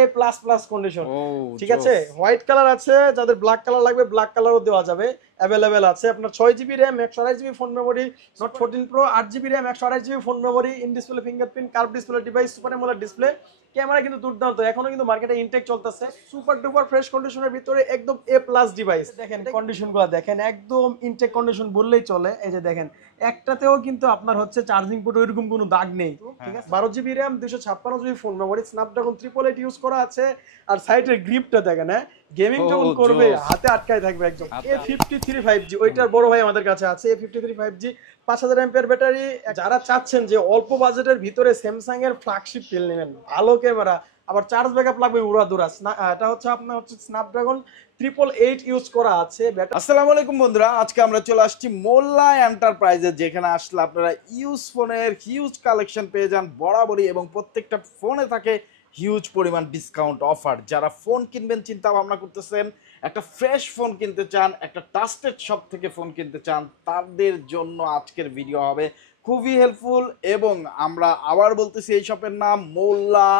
এ plus plus condition. ও ঠিক আছে, white colour আছে, যাদের ব্ল্যাক কালার লাগবে ব্ল্যাক কালারও দেওয়া যাবে, অ্যাভেলেবেল আছে। আপনার 6GB RAM, 128GB phone memory, note 14 pro, 8GB RAM, 128GB phone memory, in display fingerprint, curve display device, super AMOLED display, camera কিন্তু দুর্দান্ত, এখনো কিন্তু মার্কেটে ইনটেক চলতেছে। সুপার ডুপার ফ্রেশ কন্ডিশনের ভিতরে একদম এ প্লাস ডিভাইস। দেখেন কন্ডিশনগুলো দেখেন, একদম ইনটেক কন্ডিশন বললেই চলে। এই যে দেখেন, একটাতেও কিন্তু আপনার হচ্ছে চার্জিং পোর্ট এরকম কোনো দাগ নেই। ঠিক আছে, 12GB RAM, 256GB phone memory, Snapdragon 888 use করা আছে। আর সাইডের গ্রিপটা দেখেন, হ্যাঁ গেমিং যখন করবে হাতে আটকায় থাকবে একদম। A53 5G, ওইটার বড় ভাই আমাদের কাছে আছে, A53 5G, 5000 এমপিআর ব্যাটারি। যারা চাচ্ছেন যে অল্প বাজেটের ভিতরে স্যামসাং এর ফ্ল্যাগশিপ ফিল নেবেন, ভালো ক্যামেরা, আবার চার্জ ব্যাকআপ লাগবে উড়াদুরা, এটা হচ্ছে আপনার হচ্ছে স্ন্যাপড্রাগন 888 ইউজ করা আছে। আসসালামু আলাইকুম বন্ধুরা, আজকে আমরা চলে আসছি মোল্লা এন্টারপ্রাইজে, যেখানে আসলে আপনারা ইউজ ফোনের হিউজ কালেকশন পেয়ে যান বরাবরই, এবং প্রত্যেকটা ফোনে থাকে হিউজ পরিমাণ ডিসকাউন্ট অফার। যারা ফোন কিনবেন চিন্তা ভাবনা করতেছেন, একটা ফ্রেশ ফোন কিনতে চান, একটা ট্রাস্টেড শপ থেকে ফোন কিনতে চান, তাদের জন্য আজকের ভিডিও হবে খুবই হেল্পফুল। এবং আমরা আবার বলতেছি, এই শপের নাম মোল্লা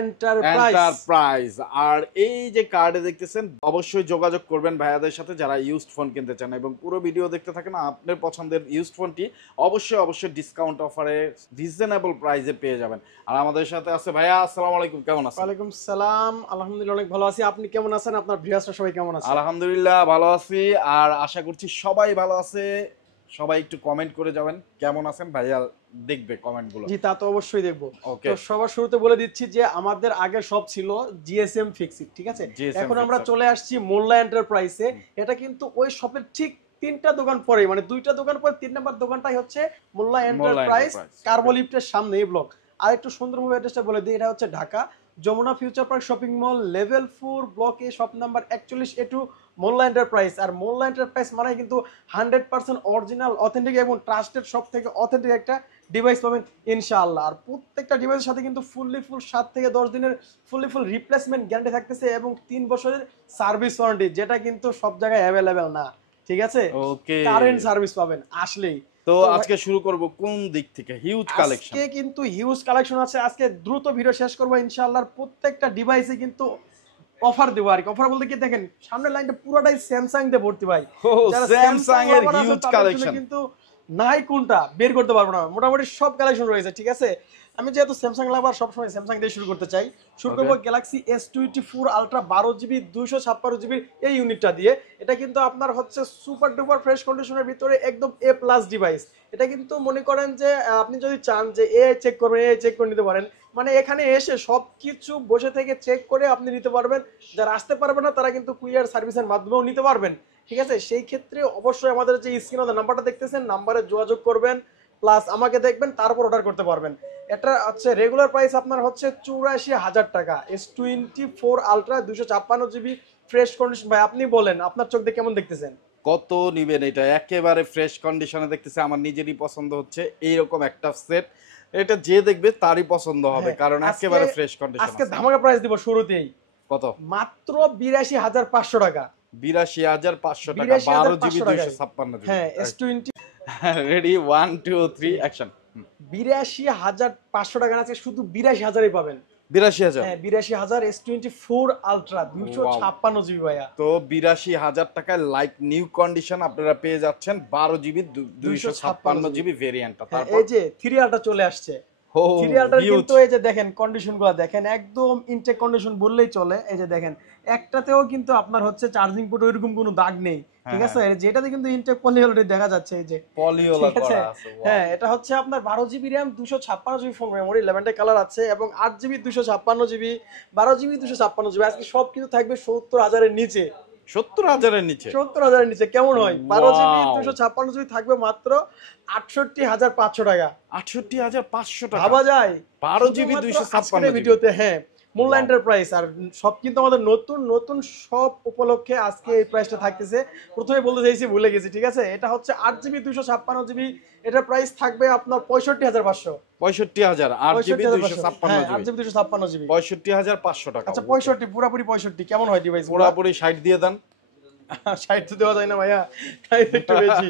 এন্টারপ্রাইজ। আর এই যে কার্ডে দেখতেছেন, অবশ্যই যোগাযোগ করবেন ভাইয়াদের সাথে যারা ইউজড ফোন কিনতে চান, এবং পুরো ভিডিও দেখতে থাকেন। আপনার পছন্দের ইউজড ফোনটি অবশ্যই ডিসকাউন্ট অফারে রিজনেবল প্রাইসে পেয়ে যাবেন। আর আমাদের সাথে আছে ভাইয়া। আসসালামু আলাইকুম, কেমন আছেন? ওয়ালাইকুম সালাম, আলহামদুলিল্লাহ অনেক ভালো আছি। আপনি কেমন আছেন? আপনার ভিউয়ার্সরা সবাই কেমন আছে? আলহামদুলিল্লাহ ভালো আছি, আর আশা করছি সবাই ভালো আছে। সবাই একটু কমেন্ট করে যাবেন কেমন আছেন, ভাইয়া দেখবে কমেন্টগুলো। জি, তা তো অবশ্যই দেখবো। ওকে, তো সবার শুরুতে বলে দিচ্ছি যে আমাদের আগে সব ছিল জিএসএম ফিক্সড, ঠিক আছে। এখন আমরা চলে আসছি মোল্লা এন্টারপ্রাইজে। এটা কিন্তু ওই শপের ঠিক তিনটা দোকান পরে, মানে দুইটা দোকান পরে 3 নাম্বার দোকানটাই হচ্ছে মোল্লা এন্টারপ্রাইজ, কার্বোলিফটের সামনে এই ব্লক। আর একটু সুন্দরভাবে অ্যাড্রেসটা বলে দিই, এটা হচ্ছে Dhaka Jamuna future park shopping mall, level 4, block A, shop number 41A2, Mollah enterprise. আর মোল্লা এন্টারপ্রাইজ মানে কিন্তু 100% অরিজিনাল, অথেন্টিক এবং ট্রাস্টেড সব থেকে অথেন্টিক একটা ডিভাইস পাবেন ইনশাআল্লাহ। আর প্রত্যেকটা ডিভাইসের সাথে কিন্তু ফুল 7 থেকে 10 দিনের ফুল রিপ্লেসমেন্ট গ্যারান্টি থাকতেছে, এবং 3 বছরের সার্ভিস ওয়ারেন্টি, যেটা কিন্তু সব জায়গায় অ্যাভেলেবেল না। ঠিক আছে, ওকে, কারেন্ট সার্ভিস পাবেন আসলেই। তো আজকে শুরু করব কোন দিক থেকে? হিউজ কালেকশন, আজকে কিন্তু হিউজ কালেকশন আছে। আজকে দ্রুত ভিডিও শেষ করব ইনশাআল্লাহ। প্রত্যেকটা ডিভাইসে কিন্তু অফার দেবো। আর অফার বলতে কি, দেখেন সামনের লাইনটা পুরোটাই স্যামসাং দিয়ে ভর্তি ভাই। যারা স্যামসাং এর হিউজ কালেকশন, কিন্তু নাই কোনটা বের করতে পারবো না, মোটামুটি সব কালেকশন রয়েছে। ঠিক আছে, আমি যেহেতু স্যামসাং লাভার, সবসময় স্যামসাং দিয়ে শুরু করতে চাই। শুরু করবো Galaxy S24 ultra 12GB 256GB এই ইউনিটটা দিয়ে। এটা কিন্তু আপনার হচ্ছে সুপার ডুপার ফ্রেশ কন্ডিশনের ভিতরে একদম এ প্লাস ডিভাইস। এটা কিন্তু মনে করেন যে আপনি যদি চান যে এআই চেক করবেন, এআই চেক করে নিতে পারেন। মানে এখানে এসে সবকিছু বসে থেকে চেক করে আপনি নিতে পারবেন। যারা আসতে পারবে না তারা কিন্তু কুরিয়ার সার্ভিসের মাধ্যমেও নিতে পারবেন। ঠিক আছে, সেই ক্ষেত্রে অবশ্যই আমাদের যে স্ক্রিনে নাম্বারটা দেখতেছেন, নাম্বারে যোগাযোগ করবেন, প্লাস আমাকে দেখবেন, তারপর অর্ডার করতে পারবেন। এটা হচ্ছে রেগুলার প্রাইস আপনার হচ্ছে 84,000 টাকা। S24 ultra 256GB fresh condition. ভাই আপনি বলেন, আপনার চোখ দিয়ে কেমন দেখতেছেন? কত নিবেন? এটা একেবারে ফ্রেশ কন্ডিশনে দেখতেছে, আমার নিজেরই পছন্দ হচ্ছে এইরকম একটা সেট। এটা যে দেখবে তারই পছন্দ হবে, কারণ একেবারে ফ্রেশ কন্ডিশন। আজকে ধামাকা প্রাইস দিব শুরুতেই। কত? মাত্র 82,500 টাকা। 82,500 টাকা, 12GB 256GB। হ্যাঁ, S20 রেডি, 1 2 3 অ্যাকশন। 82,500 টাকা আছে, শুধু 82,000ই পাবেন। 82,000? হ্যাঁ, 82,000 S24 আলট্রা 256GB ভাইয়া। তো 82,000 টাকায় লাইক নিউ কন্ডিশন আপনারা পেয়ে যাচ্ছেন 12GB 256GB ভেরিয়েন্টটা। তারপর এই যে 3 আলট্রা চলে আসছে। 3 আলট্রা কিন্তু এই যে দেখেন কন্ডিশনগুলো দেখেন, একদম ইনটেক কন্ডিশন বললেই চলে। এই যে দেখেন, একটাতেও কিন্তু আপনার হচ্ছে চার্জিং পোর্ট এরকম কোনো দাগ নেই। ঠিক আছে, যেটাতে কিন্তু ইনটেক পলি অলরেডি দেখা যাচ্ছে, এই যে পলিওলা করা আছে। হ্যাঁ, এটা হচ্ছে আপনার 12GB RAM, 256GB phone memory, 11টা কালার আছে, এবং 8GB 256GB, 12GB 256GB। আজকে সব কিছু থাকবে 70,000 এর নিচে। 70,000 এর নিচে? 70,000 এর নিচে কেমন হয়? 12GB 256GB থাকবে মাত্র 68,500 টাকা। 68,500 টাকা ভাবা যায়? 12GB 256GB ভিডিওতে। হ্যাঁ, মোল্লা এন্টারপ্রাইজ। আর সব কিন্তু আমাদের নতুন নতুন সব উপলক্ষে আজকে এই প্রাইসটা থাকতেছে। প্রথমে বলতে চাইছি, ভুলে গেছি। ঠিক আছে, এটা হচ্ছে 8GB 256GB, এটা প্রাইস থাকবে আপনার 65,500। 65,000, 8GB 256GB, 8GB 256GB 65,500 টাকা। আচ্ছা 65, পুরোপুরি 65 কেমন হয় ডিভাইস? পুরোপুরি 60 দিয়ে দেন। 60 তো দেওয়া যায় না ভাইয়া, প্রাইস একটু বেশি,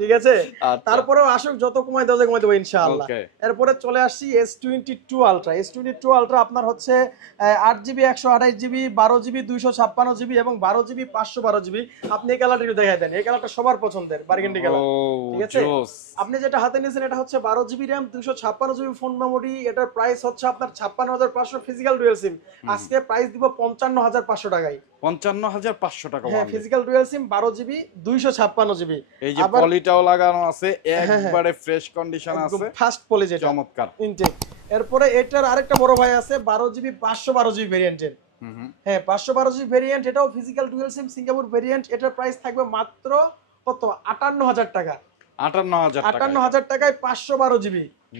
ঠিক আছে। আচ্ছা। তারপরেও আসুক, যত কমায় দেওয়া যায় কমায় দেবো ইনশাআল্লাহ। Okay. এরপরে চলে আসছি S22 আলট্রা। S22 আলট্রা আপনার হচ্ছে 8GB 128GB 12GB 256GB এবং 12GB 512GB। আপনি এই কালারটা একটু দেখাই দেন, এই কালারটা সবার পছন্দের বার্গেন্ডি কালার, Oh, ঠিক আছে। জোস। আপনি যেটা হাতে নিয়েছেন এটা হচ্ছে 12GB RAM 256GB phone memory. এটার প্রাইস হচ্ছে আপনার 56,500 ফিজিক্যাল ডুয়াল সিম। আজকে প্রাইস দিব 55,500 টাকায়। 55,500 টাকা হ্যাঁ, only। Physical dual SIM 12GB 256GB। এই যে আবার পলিটাও লাগানো আছে, হ্যাঁ, হ্যাঁ, একবারে ফ্রেশ কন্ডিশন একদম আছে, ফাস্ট পলি যেটা চমৎকার। ইনটেক। এরপরে এটার আরেকটা বড় ভাই আছে 12GB 512GB ভেরিয়েন্টের। হ্যাঁ, 512GB ভেরিয়েন্ট, এটাও physical dual SIM Singapore variant. এটার প্রাইস থাকবে মাত্র কত, 58,000 টাকা। 58,000 টাকা। 58,000 টাকায় 512GB।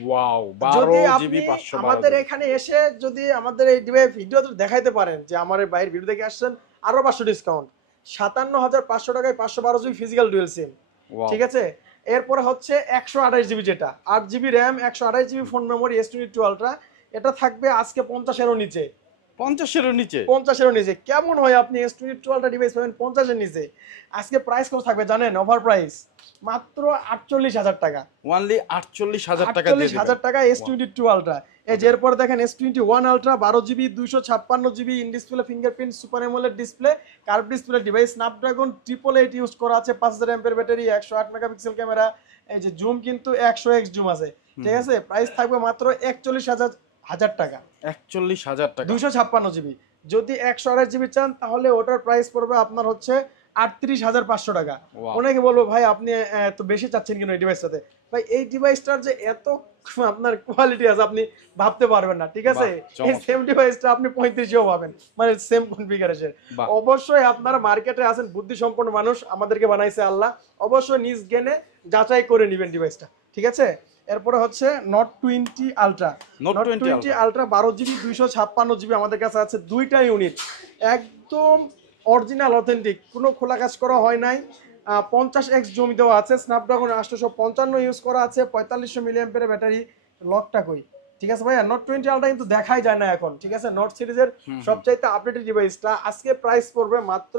ওয়াও, যদি 12 আপনি জিবি 512 আমাদের জিবি। এখানে এসে যদি আমাদের এই ডিভাইস ভিডিওতে দেখাইতে পারেন যে আমার এই বাইরের ভিডিও দেখে আসছেন, আরো 500 ডিসকাউন্ট। 57,500 টাকায় 512GB physical dual SIM, Wow. ঠিক আছে। এরপরে হচ্ছে 128GB, যেটা 8GB RAM 128GB phone memory S22 ultra. এটা থাকবে আজকে 50-এরও নিচে। 50-এর নিচে? 50-এরও নিচে কেমন হয় আপনি S22 আলট্রা ডিভাইস পাবেন 50-এর নিচে? আজকে প্রাইস কত থাকবে জানেন? অফার প্রাইস মাত্র 48,000 টাকা। অনলি 48,000 টাকা দিয়ে দিবেন। 48,000 টাকা S22 আলট্রা। এই যে এরপর দেখেন S21 ultra 12GB 256GB in display fingerprint super AMOLED display curve display device, Snapdragon 888 use করা আছে, 5000 এমপিএর ব্যাটারি, 108 মেগাপিক্সেল ক্যামেরা। এই যে জুম কিন্তু 100x জুম আছে, ঠিক আছে। প্রাইস থাকবে মাত্র 41,000 টাকা। 41,000 টাকা। 256GB। যদি 128GB চান তাহলে ওটার প্রাইস পড়বে আপনার হচ্ছে 38,500 টাকা। Wow. অনেকে বলবো ভাই আপনি এত বেশি চাচ্ছেন কেন এই ডিভাইসটাতে? ভাই এই ডিভাইসটার যে এত আপনার কোয়ালিটি আছে আপনি ভাবতে পারবেন না, ঠিক আছে। বাহ, চমৎকার। এই সেম ডিভাইসটা আপনি 35-এও পাবেন, মানে সেম কনফিগারেশন। বাহ। অবশ্যই আপনারা মার্কেটে আছেন বুদ্ধি সম্পন্ন মানুষ, আমাদেরকে বানাইছে আল্লাহ, অবশ্যই নিজ জ্ঞানে যাচাই করে নেবেন ডিভাইসটা, ঠিক আছে। এরপরে হচ্ছে Note 20 ultra. Note 20 ultra 12GB 256GB আমাদের কাছে আছে, দুইটা ইউনিট একদম অরিজিনাল অথেন্টিক, কোনো খোলা কাজ করা হয় নাই। 50x জমি দেওয়া আছে, স্ন্যাপড্রাগন 855 ইউজ করা আছে, 4500 মিলিঅ্যাম্পিয়ারের ব্যাটারি। লকটা কই, ঠিক আছে ভাইয়া। Note 20 আলট্রা কিন্তু দেখাই যায় না এখন, ঠিক আছে। নোট সিরিজের সবচাইতে আপডেটেড ডিভাইসটা আজকে প্রাইস পড়বে মাত্র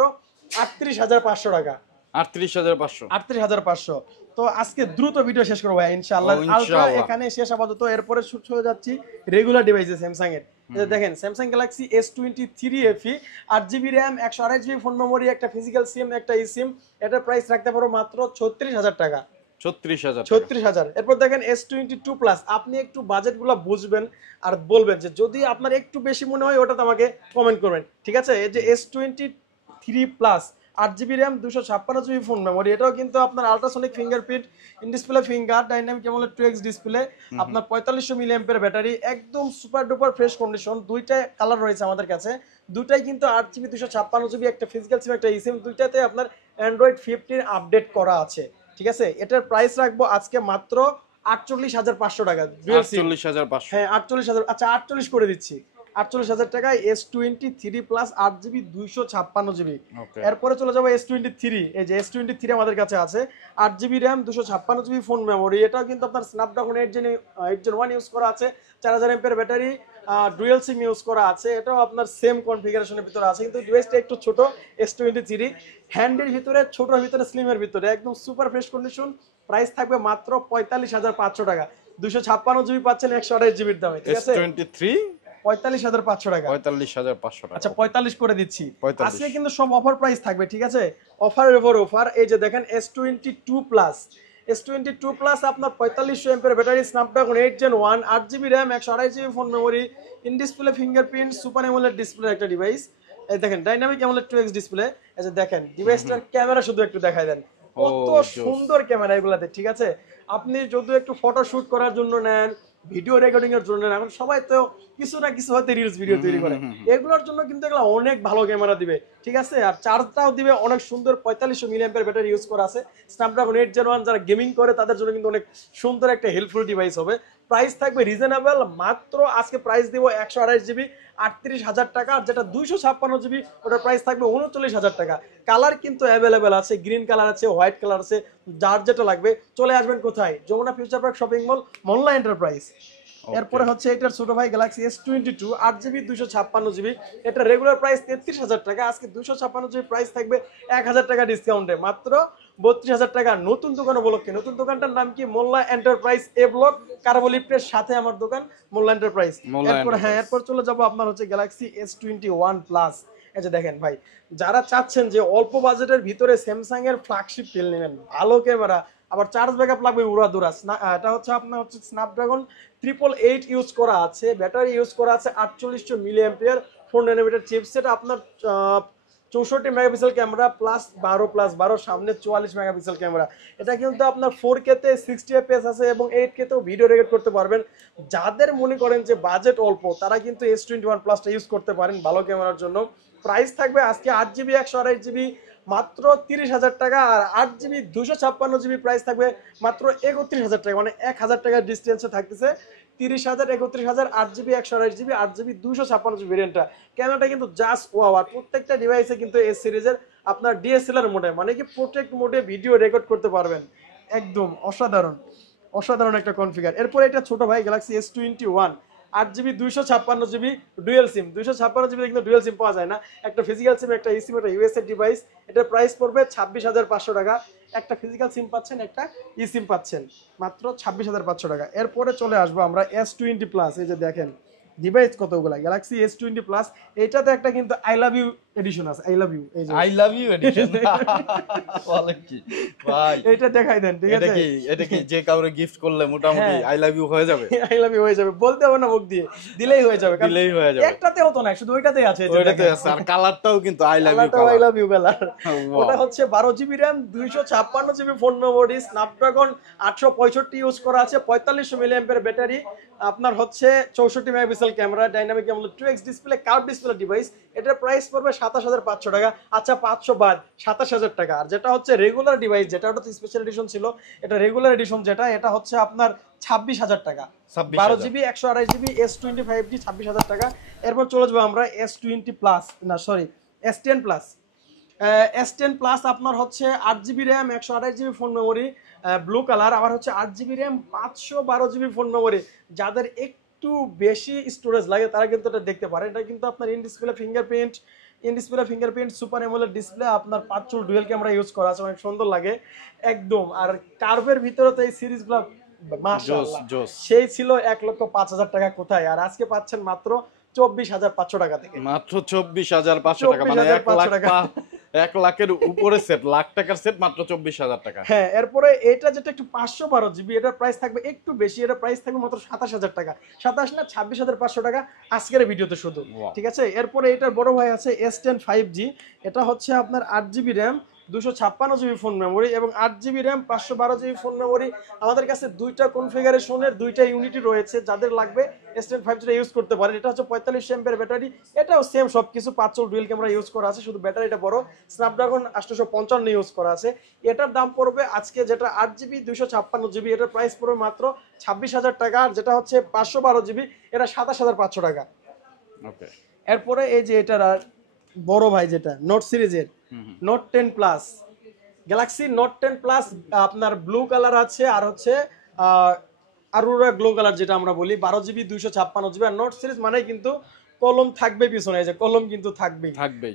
38,500 টাকা। 38,500। 38,500। তো আজকে দ্রুত ভিডিও শেষ করবো ভাই ইনশাআল্লাহ। ইনশাআল্লাহ। আলট্রা এখানে শেষ আপাতত। এরপরে শুট হয়ে যাচ্ছি রেগুলার ডিভাইসে স্যামসাং এর। এই যে দেখেন Samsung Galaxy S23 FE 8GB RAM 128GB phone memory, একটা ফিজিক্যাল সিম একটা ই সিম। এটার প্রাইস রাখতে পারো মাত্র 36,000 টাকা। 36,000 টাকা। 36,000। এরপর দেখেন S22 প্লাস। আপনি একটু বাজেটগুলো বুঝবেন আর বলবেন যে যদি আপনার একটু বেশি মনে হয় ওটাতে আমাকে কমেন্ট করবেন, ঠিক আছে। এই যে S23 plus 8GB RAM 256GB phone memory, এটাও কিন্তু আপনার ultrasonic fingerprint in display finger dynamic AMOLED 2x display, আপনার 4500 মিলিঅ্যাম্পিয়ার ব্যাটারি, একদম সুপার ডুপার ফ্রেশ কন্ডিশন। দুইটা কালার রয়েছে আমাদের কাছে, দুইটাই কিন্তু 8GB 256GB, একটা ফিজিক্যাল সিম একটা ইসিম। দুইটাতে আপনার অ্যান্ড্রয়েড 15 আপডেট করা আছে, ঠিক আছে। এটার প্রাইস রাখবো আজকে মাত্র 48,500 টাকা। Dual SIM. 48,500। হ্যাঁ 48,000, আচ্ছা 48 করে দিচ্ছি। 48,000 টাকায় S23 plus 8GB 256GB। Okay. এরপরে চলে যাবো S23। এই যে S23 আমাদের কাছে আছে, 8GB RAM 256GB phone memory. এটাও কিন্তু আপনার স্ন্যাপড্রাগন 8 Gen 1 ইউজ করা আছে, 4000 MPR battery, dual SIM use করা আছে। এটাও আপনার সেম কনফিগারেশনের ভিতরে আছে, কিন্তু ডিভাইসটা একটু ছোট। S23 হ্যান্ডের ভিতরে, ছোটর ভিতরে, স্লিমের ভিতরে, একদম সুপার ফ্রেশ কন্ডিশন। প্রাইস থাকবে মাত্র 45,500 টাকা। 256GB পাচ্ছেন 128GBর দামে, ঠিক আছে। S23 45,500 টাকা। 45,500 টাকা। আচ্ছা 45 করে দিচ্ছি। 45। আজকে কিন্তু সব অফার প্রাইস থাকবে, ঠিক আছে। অফারের উপর অফার। এই যে দেখেন S22 প্লাস। S22 প্লাস আপনার 4500 MPR battery, Snapdragon 8 Gen 1, 8GB RAM 128GB phone memory, in display fingerprint super AMOLED display একটা ডিভাইস। এই দেখেন ডাইনামিক অ্যামোলেড 2x ডিসপ্লে। এই যে দেখেন ডিভাইসটার ক্যামেরা শুধু একটু দেখাই দেন, কত সুন্দর ক্যামেরা এগুলাতে, ঠিক আছে। আপনি যদি একটু ফটো শুট করার জন্য নেন, ভিডিও রেকর্ডিং এর জন্য নেন, এখন সবাই তো কিছু না কিছু হয়তো রিলস ভিডিও তৈরি করে, এগুলোর জন্য কিন্তু এগুলো অনেক ভালো ক্যামেরা দিবে, ঠিক আছে। আর চার্জটাও দিবে অনেক সুন্দর, 4500 মিলিঅ্যাম্পিয়ার ব্যাটারি ইউজ করা আছে, স্ন্যাপড্রাগন 8 Gen 1। যারা গেমিং করে তাদের জন্য কিন্তু অনেক সুন্দর একটা হেল্পফুল ডিভাইস হবে। প্রাইস থাকবে রিজনেবল, মাত্র আজকে প্রাইস দিব 128GB 38,000 টাকা। আর যেটা 256GB ওটার প্রাইস থাকবে 39,000 টাকা। কালার কিন্তু অ্যাভেলেবেল আছে, গ্রিন কালার আছে, হোয়াইট কালার আছে, যার যেটা লাগবে চলে আসবেন কোথায়? Jamuna future park shopping mall, Molla enterprise. এরপরে হচ্ছে এটার ছোট ভাই গ্যালাক্সি S22 8GB 256GB, এটা রেগুলার প্রাইস 33,000 টাকা, আজকে 256GB প্রাইস থাকবে 1,000 টাকা ডিসকাউন্টে মাত্র 32,000 টাকা। নতুন দোকান উপলক্ষে, নতুন দোকানটার নাম কি? মোল্লা এন্টারপ্রাইজ এ ব্লক, কার্বলিফটের সাথে আমার দোকান মোল্লা এন্টারপ্রাইজ। এরপর চলে যাব আপনার হচ্ছে গ্যালাক্সি S21 প্লাস। এই যে দেখেন ভাই, যারা চাচ্ছেন যে অল্প বাজেটের ভিতরে স্যামসাং এর ফ্ল্যাগশিপ ফিল নেবেন, ভালো ক্যামেরা, আবার চার্জ ব্যাকআপ লাগবে উড়াদুরা, এটা হচ্ছে আপনার হচ্ছে স্ন্যাপড্রাগন 888 ইউজ করা আছে, ব্যাটারি ইউজ করা আছে 4800 মিলি অ্যাম্পিয়ার, 4 ন্যানোমিটার চিপসেট, আপনার 64 মেগাপিক্সেল ক্যামেরা প্লাস 12+12 সামনে 44 মেগাপিক্সেল ক্যামেরা। এটা কিন্তু আপনার 4K তে 60 fps আছে এবং 8K তেও ভিডিও রেকর্ড করতে পারবেন। যাদের মনে করেন যে বাজেট অল্প, তারা কিন্তু S21 প্লাসটা ইউজ করতে পারেন ভালো ক্যামেরার জন্য। প্রাইস থাকবে আজকে 8GB 128GB মাত্র 30,000 টাকা, আর 8GB 256GB প্রাইস থাকবে মাত্র 31,000 টাকা, মানে 1,000 টাকার ডিস্টেন্সে থাকতেছে 30,000 31,000 8GB 128GB 8GB 256GB ভেরিয়েন্টটা। ক্যামেরাটা কিন্তু জাস্ট ওয়াও, আর প্রত্যেকটা ডিভাইসে কিন্তু এস সিরিজের আপনার DSLR মোডে, মানে কি প্রোটেক্ট মোডে ভিডিও রেকর্ড করতে পারবেন। একদম অসাধারণ অসাধারণ একটা কনফিগার। এরপরে এটা ছোট ভাই Galaxy S21 8GB 256GB dual সিম। 256GB কিন্তু ডুয়েল সিম পাওয়া যায় না, একটা ফিজিক্যাল সিম একটা eSIM, একটা ইউএসএ ডিভাইস। এটার প্রাইস পড়বে 26,500 টাকা, একটা ফিজিক্যাল সিম পাচ্ছেন, একটা eSIM পাচ্ছেন মাত্র 26,500 টাকা। এরপরে চলে আসবো আমরা S20 প্লাস। এই যে দেখেন ডিভাইস কতগুলা, গ্যালাক্সি S20 প্লাস, এটাতে একটা কিন্তু আই লাভ ইউ এডিশন আছে, আই লাভ ইউ, এই যে আই লাভ ইউ এডিশন বলে কি ভাই, এটা দেখাই দেন, ঠিক আছে? এটা কি যে কাউরে গিফট করলে মোটামুটি আই লাভ ইউ হয়ে যাবে? আই লাভ ইউ হয়ে যাবে, বলতে হবে না, মুখ দিয়ে দিলেই হয়ে যাবে, দিলেই হয়ে যাবে। একটাতে হতো না, শুধু ওইটাতেই আছে, ওইটাতে আছে, আর কালারটাও কিন্তু I love you I love you colour. ওটা হচ্ছে 12GB RAM 256GB phone memory, Snapdragon 865 use করা আছে, 4500 মিলি অ্যাম্পিয়ার ব্যাটারি, আপনার হচ্ছে 64 megapixel camera, dynamic AMOLED 2x display, curve display device. এটার প্রাইস পড়বে 27,500 টাকা। আচ্ছা 500 বাদ 27,000 টাকা। আর যেটা হচ্ছে রেগুলার ডিভাইস, যেটা ওটা স্পেশাল এডিশন ছিল, এটা রেগুলার এডিশন যেটা, এটা হচ্ছে আপনার 26,000 টাকা। 12GB 128GB S25G 26,000 টাকা। এরপর চলে যাবো আমরা S20 প্লাস, না sorry S10 plus. S10 plus আপনার হচ্ছে 8GB RAM 128GB phone memory, blue colour, আবার হচ্ছে 8GB RAM 512GB phone memory. যাদের একটু বেশি স্টোরেজ লাগে তারা কিন্তু এটা দেখতে পারে। এটা কিন্তু আপনার in display fingerprint super AMOLED display, আপনার 5 চুল ডুয়েল ক্যামেরা ইউজ করা আছে, অনেক সুন্দর লাগে একদম। আর কার্ভের ভিতরে তো এই সিরিজগুলো মাশাআল্লাহ সেই ছিল 1,05,000 টাকা কোথায়, আর আজকে পাচ্ছেন মাত্র 24,500 টাকা থেকে, মাত্র 24,500 টাকা, মানে 1 লাখের উপরে সেট, লাখ টাকার সেট মাত্র 24,000 টাকা। হ্যাঁ, এরপরে এটা যেটা একটু 512GB, এটার প্রাইস থাকবে একটু বেশি, এটার প্রাইস থাকবে মাত্র 27,000 টাকা, 27 না 26,500 টাকা আজকের ভিডিওতে শুধু, ঠিক আছে? এরপরে এটার বড় ভাই আছে S10 5G, এটা হচ্ছে আপনার 8GB RAM 256GB phone memory এবং 8GB RAM 512GB phone memory. আমাদের কাছে দুইটা কনফিগারেশনের দুইটা ইউনিটই রয়েছে, যাদের লাগবে S10 5G ইউজ করতে পারেন। এটা হচ্ছে 45 এমপিআর ব্যাটারি, এটাও সেম সবকিছু 5 চুল ডুয়েল ক্যামেরা ইউজ করা আছে, শুধু ব্যাটারিটা বড়, স্ন্যাপড্রাগন 855 ইউজ করা আছে। এটার দাম পড়বে আজকে যেটা 8GB 256GB, এটার প্রাইস পড়বে মাত্র 26,000 টাকা, আর যেটা হচ্ছে 512GB এটা 27,500 টাকা। ওকে, এরপরে এই যে এটার বড় ভাই যেটা নোট সিরিজের note 10 plus, Galaxy note 10 plus, আপনার ব্লু কালার আছে, আর হচ্ছে আরোরা গ্লো কালার যেটা আমরা বলি, 12GB 256GB। আর নোট সিরিজ মানে কিন্তু কলম থাকবে পিছনে, এই যে কলম কিন্তু থাকবেই,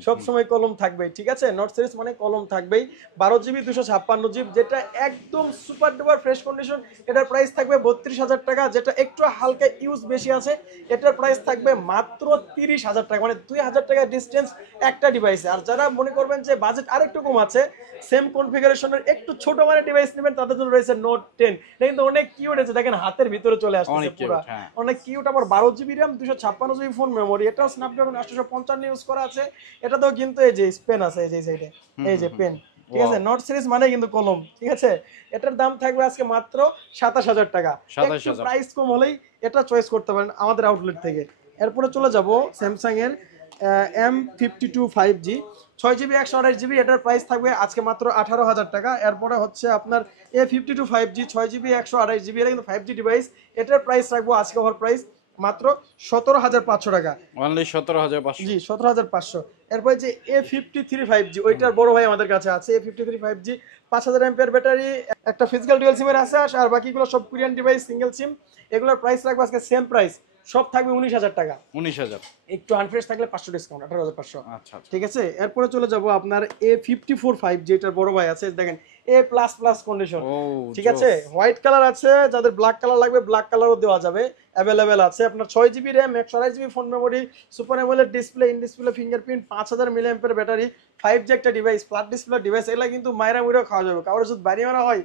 সব সময় কলম থাকবে, ঠিক আছে? নোট সিরিজ মানে কলম থাকবেই। 12GB 256GB যেটা একদম সুপার ডুপার ফ্রেশ কন্ডিশন, এটার প্রাইস থাকবে 32,000 টাকা। যেটা একটু হালকা ইউজ বেশি আছে, এটার প্রাইস থাকবে মাত্র 30,000 টাকা, মানে 2,000 টাকা ডিস্টেন্স একটা ডিভাইসে। আর যারা মনে করবেন যে বাজেট আরেকটু কম আছে, সেম কনফিগারেশনের একটু ছোট মানে ডিভাইস নেবেন, তাদের জন্য রয়েছে নোট 10। এটা কিন্তু অনেক কিউট আছে, দেখেন হাতের ভিতরে চলে আসছে পুরো, অনেক কিউট। আবার 12GB RAM 256GB phone memory, এটাও স্ন্যাপড্রাগন 855 ইউজ করা আছে। এটাতেও কিন্তু এই যে পেন আছে, এই যে সাইডে এই যে পেন, ঠিক আছে? নোট সিরিজ মানে কিন্তু কলম, ঠিক আছে? এটার দাম থাকবে আজকে মাত্র 27,000 টাকা। একটু প্রাইস কম হলেই এটা চয়েস করতে পারেন আমাদের আউটলেট থেকে। এরপরে চলে যাব স্যামসাং এর M52 5G 6GB 128GB, এটার প্রাইস থাকবে আজকে মাত্র 18,000 টাকা। এরপরে হচ্ছে আপনার A52 5G 6GB 128GB, এটা কিন্তু 5G ডিভাইস, এটার প্রাইস রাখবো আজকে অফার প্রাইস মাত্র 17,500 টাকা। অনলি 17,500। জি 17,500। এরপরে যে A53 5G ওইটার বড় ভাই আমাদের কাছে আছে। A53 5G 5000 এমপিআর ব্যাটারি, একটা ফিজিক্যাল ডুয়াল সিমের আছে, আর বাকিগুলো সব কোরিয়ান ডিভাইস সিঙ্গেল সিম। এগুলোর প্রাইস রাখবো আজকে সেম প্রাইস, সব থাকবে 19,000 টাকা। 19,000। একটু আনফ্রেশ থাকলে 500 ডিসকাউন্ট, 18,500। আচ্ছা আচ্ছা। ঠিক আছে, এরপরে চলে যাব আপনার A54 5G, এটার বড় ভাই আছে দেখেন A++ কন্ডিশন। ও ঠিক আছে, হোয়াইট কালার আছে, যাদের ব্ল্যাক কালার লাগবে ব্ল্যাক কালারও দেওয়া যাবে, অ্যাভেলেবেল আছে। আপনার 6GB RAM, 128GB phone memory, super AMOLED display, in display fingerprint, 5000 milliampere battery, 5G একটা ডিভাইস, ফ্ল্যাট ডিসপ্লে ডিভাইস। এগুলা কিন্তু মায়েরা মুড়েও খাওয়া যাবে, কারোর যদি বাড়ি মারা হয়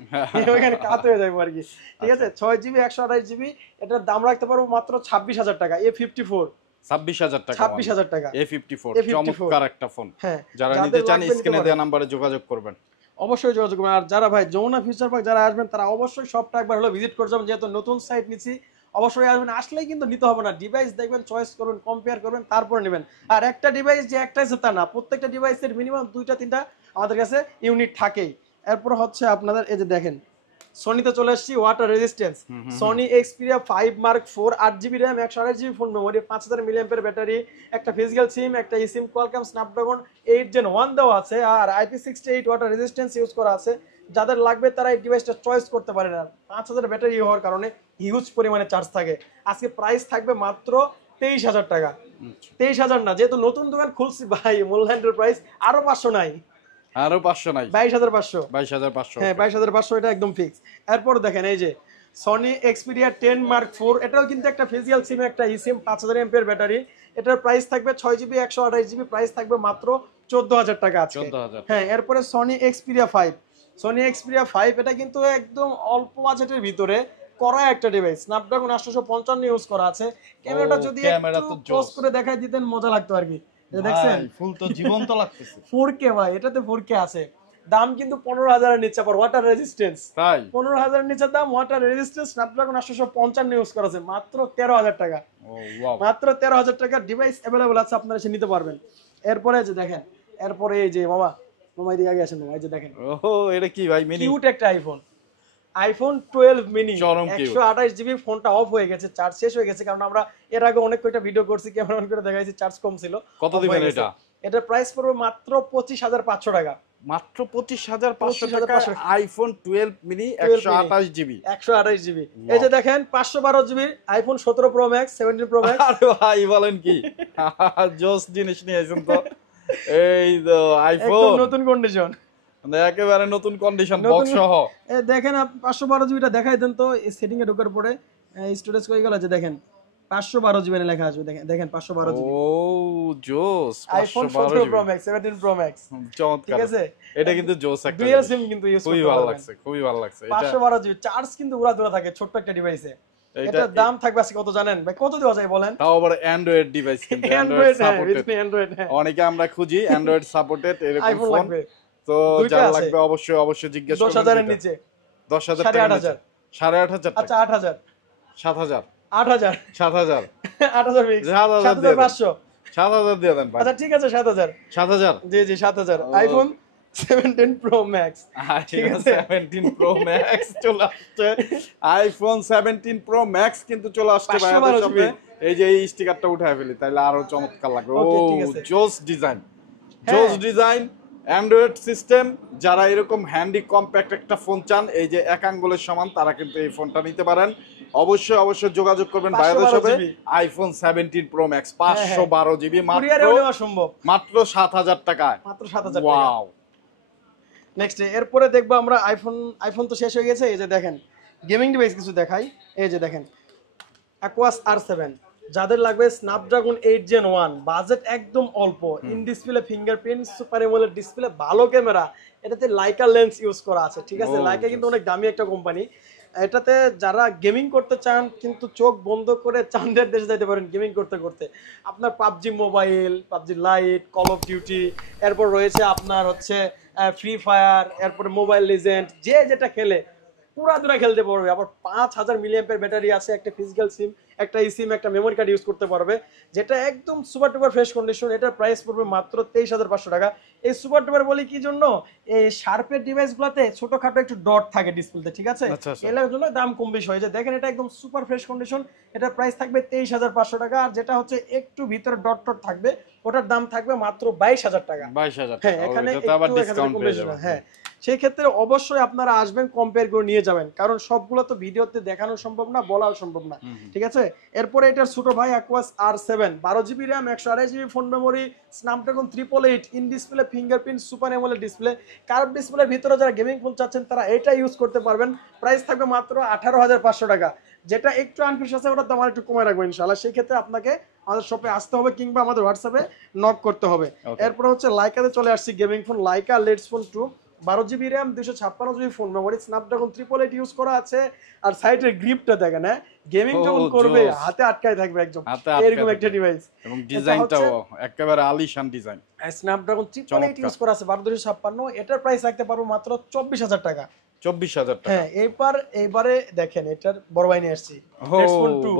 ওখানে কাত হয়ে যাবে আর কি। ঠিক আছে, 6GB 128GB, এটার দাম রাখতে পারবো মাত্র 26,000 টাকা। A54 26,000 টাকা। 26,000 টাকা। A54 চমৎকার একটা ফোন। হ্যাঁ, যারা নিতে চান স্ক্রিনে দেওয়া নম্বরে যোগাযোগ করবেন, অবশ্যই যোগাযোগ করবেন। আর যারা ভাই যমুনা ফিউচার পার্ক যারা আসবেন তারা অবশ্যই সবটা একবার হলো ভিজিট করে যাবেন, যেহেতু নতুন সাইট নিচ্ছি। অবশ্যই আসবেন, আসলেই কিন্তু নিতে হবে না, ডিভাইস দেখবেন, চয়েস করবেন, কম্পেয়ার করবেন, তারপরে নেবেন। আর একটা ডিভাইস যে একটা আছে তা না, প্রত্যেকটা ডিভাইসের মিনিমাম 2টা 3টা আমাদের কাছে ইউনিট থাকেই। এরপর হচ্ছে আপনাদের এই যে দেখেন সনিতে চলে আসছি, water resistance Sony Xperia 5 mark 4, 8GB RAM, 128GB phone memory, 5000 milliampere battery, একটা ফিজিক্যাল সিম, একটা eSIM, কোয়ালকম স্ন্যাপড্রাগন 8 Gen 1 দেওয়া আছে, আর IP68 ওয়াটার রেজিস্ট্যান্স ইউজ করা আছে। যাদের লাগবে তারা এই ডিভাইসটা চয়েস করতে পারেন। আর 5000 ব্যাটারি হওয়ার কারণে হিউজ পরিমাণে চার্জ থাকে। আজকে প্রাইস থাকবে মাত্র 23,000 টাকা। 23,000 না, যেহেতু নতুন দোকান খুলছি ভাই, মূল্যায়নের প্রাইস আরো 500 নাই, আরো 500 নাই, 22,500। 22,500। হ্যাঁ 22,500, এটা একদম ফিক্স। এরপর দেখেন এই যে সনি এক্সপিরিয়া 10 মার্ক 4, এটাও কিন্তু একটা ফিজিক্যাল সিম, একটা eSIM, 5000 এমপিআর ব্যাটারি। এটার প্রাইস থাকবে 6GB 128GB, প্রাইস থাকবে মাত্র 14,000 টাকা আজকে। 14,000। হ্যাঁ, এরপরে সনি এক্সপিরিয়া 5, সনি এক্সপিরিয়া 5 এটা কিন্তু একদম অল্প বাজেটের ভিতরে করা একটা ডিভাইস, স্ন্যাপড্রাগন 855 ইউজ করা আছে। ক্যামেরাটা যদি একটু ক্লোজ করে দেখাই দিতেন মজা লাগতো আর কি। দেখছেন ফুল তো জীবন্ত লাগতেছে। 4K ভাই, এটাতে 4K আছে। দাম কিন্তু 15,000 এর নিচে, আবার ওয়াটার রেজিস্ট্যান্স তাই 15,000 এর নিচে দাম, ওয়াটার রেজিস্ট্যান্স, স্ন্যাপড্রাগন 855 ইউজ করা আছে, মাত্র 13,000 টাকা। ও ওয়াও, মাত্র 13,000 টাকা ডিভাইস अवेलेबल আছে, আপনারা এসে নিতে পারবেন। এরপরে যে দেখেন, এরপরে এই যে মামা এদিকে আগে আসেন মামা, এই যে দেখেন ও এটা কি ভাই, মিনি কিউট একটা আইফোন 12 মিনি, চরম কিউট। 128GB। ফোনটা অফ হয়ে গেছে, চার্জ শেষ হয়ে গেছে, কারণ আমরা এর আগে অনেক কয়টা ভিডিও করছি, ক্যামেরা অন করে দেখাইছি, চার্জ কম ছিল। কত দিবেন এটা? এটার প্রাইস পড়বে মাত্র 25,500 টাকা। মাত্র 25,500 টাকা। 25,500 আইফোন 12 মিনি 128GB। 128GB। এই যে দেখেন 512GB iPhone 17 pro max, 17 pro max. আরে ভাই বলেন কি, জোস জিনিস নিয়ে আইছেন তো। এই তো আইফোন একদম নতুন কন্ডিশন, মানে একেবারে নতুন কন্ডিশন, বক্স সহ। এই দেখেন 512GB টা দেখাই দেন তো, এই সেটিং এ ঢোকার পরে স্টোরেজ কই গেল, যে দেখেন 512GB লেখা আসবে, দেখেন দেখেন 512GB। ও জোস, iPhone 17 pro max, 17 pro max. চমৎকার। ঠিক আছে, এটা কিন্তু জোস একটা ডুয়াল সিম কিন্তু ইউজ খুবই করতে ভালো পারবেন। লাগছে, খুবই ভালো লাগছে এটা। 512GB চার্জ কিন্তু উড়াধুরা থাকে ছোট্ট একটা ডিভাইসে। এটার দাম থাকবে আজকে কত জানেন ভাই, কত দেওয়া যায় বলেন? তাও আবার অ্যান্ড্রয়েড ডিভাইস, কিন্তু অ্যান্ড্রয়েড সাপোর্টেড। অ্যান্ড্রয়েড অনেকে আমরা খুঁজি অ্যান্ড্রয়েড সাপোর্টেড এরকম আইফোন ফোন, লাগবে, তো দুইটা যারা আছে। লাগবে অবশ্যই অবশ্যই জিজ্ঞেস করবেন। 10,000 এর নিচে 10,000 সাড়ে টাকা, 8,000। 8,500 আচ্ছা টাকা, 8,000, 7,000, 8,000, 7,000, 8,000 ফিক্স, 7,000 দিয়ে দেন। 7,500। 7,000 দিয়ে দেন ভাই। আচ্ছা ঠিক আছে 7,000। 7,000। জি জি 7,000। IPhone 17 pro max. ঠিক আছে, 17 প্রো ম্যাক্স চলে আসছে। আইফোন 17 প্রো ম্যাক্স কিন্তু চলে আসছে ভাই। 512GB। এই যে এই স্টিকারটা উঠায় ফেলি, তাইলে আরো চমৎকার লাগবে। ও Okay, ঠিক আছে। জোস ডিজাইন, হ্যাঁ। জোস ডিজাইন, অ্যান্ড্রয়েড সিস্টেম। যারা এরকম হ্যান্ডি কম্প্যাক্ট একটা ফোন চান, এই যে এক আঙ্গুলের সমান, তারা কিন্তু এই ফোনটা নিতে পারেন। অবশ্যই অবশ্যই যোগাযোগ করবেন ভাইদের সাথে। 512GB iPhone 17 pro max 512GB কুরিয়ারে মাত্র, নেওয়া সম্ভব, মাত্র 7,000 টাকায়। মাত্র 7,000 টাকা। ওয়াও। নেক্সট এরপরে দেখবো আমরা আইফোন তো শেষ হয়ে গেছে। এই যে দেখেন গেমিং ডিভাইস কিছু দেখাই। এই যে দেখেন অ্যাকুয়াস R7, যাদের লাগবে স্ন্যাপড্রাগন 8 Gen 1, বাজেট একদম অল্প, in display fingerprint, super AMOLED display, ভালো ক্যামেরা, এটাতে লাইকা লেন্স ইউজ করা আছে। ঠিক আছে, লাইকা কিন্তু অনেক দামি একটা কোম্পানি। এটাতে যারা গেমিং করতে চান কিন্তু চোখ বন্ধ করে চাঁদের দেশে যেতে পারেন গেমিং করতে করতে। আপনার PUBG mobile, PUBG light, call of duty, এরপর রয়েছে আপনার হচ্ছে ফ্রি ফায়ার, এরপরে মোবাইল লিজেন্ড, যে যেটা খেলে পুরা খেলতে পারবে। আবার 5,000 মিলিঅ্যাম্পিয়ার ব্যাটারি আছে, একটা ফিজিক্যাল সিম, একটা সিম একটা মেমোরি কার্ড ইউজ করতে পারবে, যেটা একদম সুপার টুপার ফ্রেশ কন্ডিশন। এটার প্রাইস পড়বে মাত্র 23,500 টাকা। এই সুপার টুপার বলি কি জন্য, এই শার্পের ডিভাইসগুলোতে ছোটখাটো একটু ডট থাকে ডিসপ্লেতে, ঠিক আছে, আচ্ছা, আচ্ছা। এর জন্য দাম কম বেশি হয়ে যায়। দেখেন এটা একদম সুপার ফ্রেশ কন্ডিশন, এটার প্রাইস থাকবে 23,500 টাকা। আর যেটা হচ্ছে একটু ভিতরে ডট টট থাকবে ওটার দাম থাকবে মাত্র 22,000 টাকা। 22,000 হ্যাঁ, টাকা। এখানে ওটাতে আবার একটু ডিসকাউন্ট কম পেয়ে বেশি না। যাবেন। হ্যাঁ, সেই ক্ষেত্রে অবশ্যই আপনারা আসবেন, কম্পেয়ার করে নিয়ে যাবেন, কারণ সবগুলো তো ভিডিওতে দেখানো সম্ভব না, বলাও সম্ভব না, ঠিক আছে। এরপরে এটার ছোট ভাই aqueous R7 12GB RAM 128GB phone memory, Snapdragon 888, in display fingerprint super AMOLED display, curve ডিসপ্লের ভিতরে যারা গেমিং ফোন চাচ্ছেন তারা এটা ইউজ করতে পারবেন। প্রাইস থাকবে মাত্র 18,500 টাকা। যেটা একটু আনফিস আছে ওটার দাম একটু কমে রাখবো ইনশাআল্লাহ। সেই ক্ষেত্রে আপনাকে আমাদের শপে আসতে হবে কিংবা আমাদের হোয়াটসঅ্যাপে নক করতে হবে। এরপর হচ্ছে লাইকাতে চলে আসছি, গেমিং ফোন লাইকা লেটস phone 2 12GB RAM 256GB phone memory, Snapdragon 888 use করা আছে। আর সাইডের গ্রিপটা দেখেন, হ্যাঁ, গেমিং যখন করবে হাতে আটকায় থাকবে একদম, এরকম একটা ডিভাইস। এবং ডিজাইনটাও একেবারে আলিশান ডিজাইন। স্ন্যাপড্রাগন 888 ইউজ করা আছে 12/256, এটার প্রাইস রাখতে পারবো মাত্র 24,000 টাকা। 24,000 টাকা। হ্যাঁ, এইবারে দেখেন এটার বড় ভাই নিয়ে আসছি,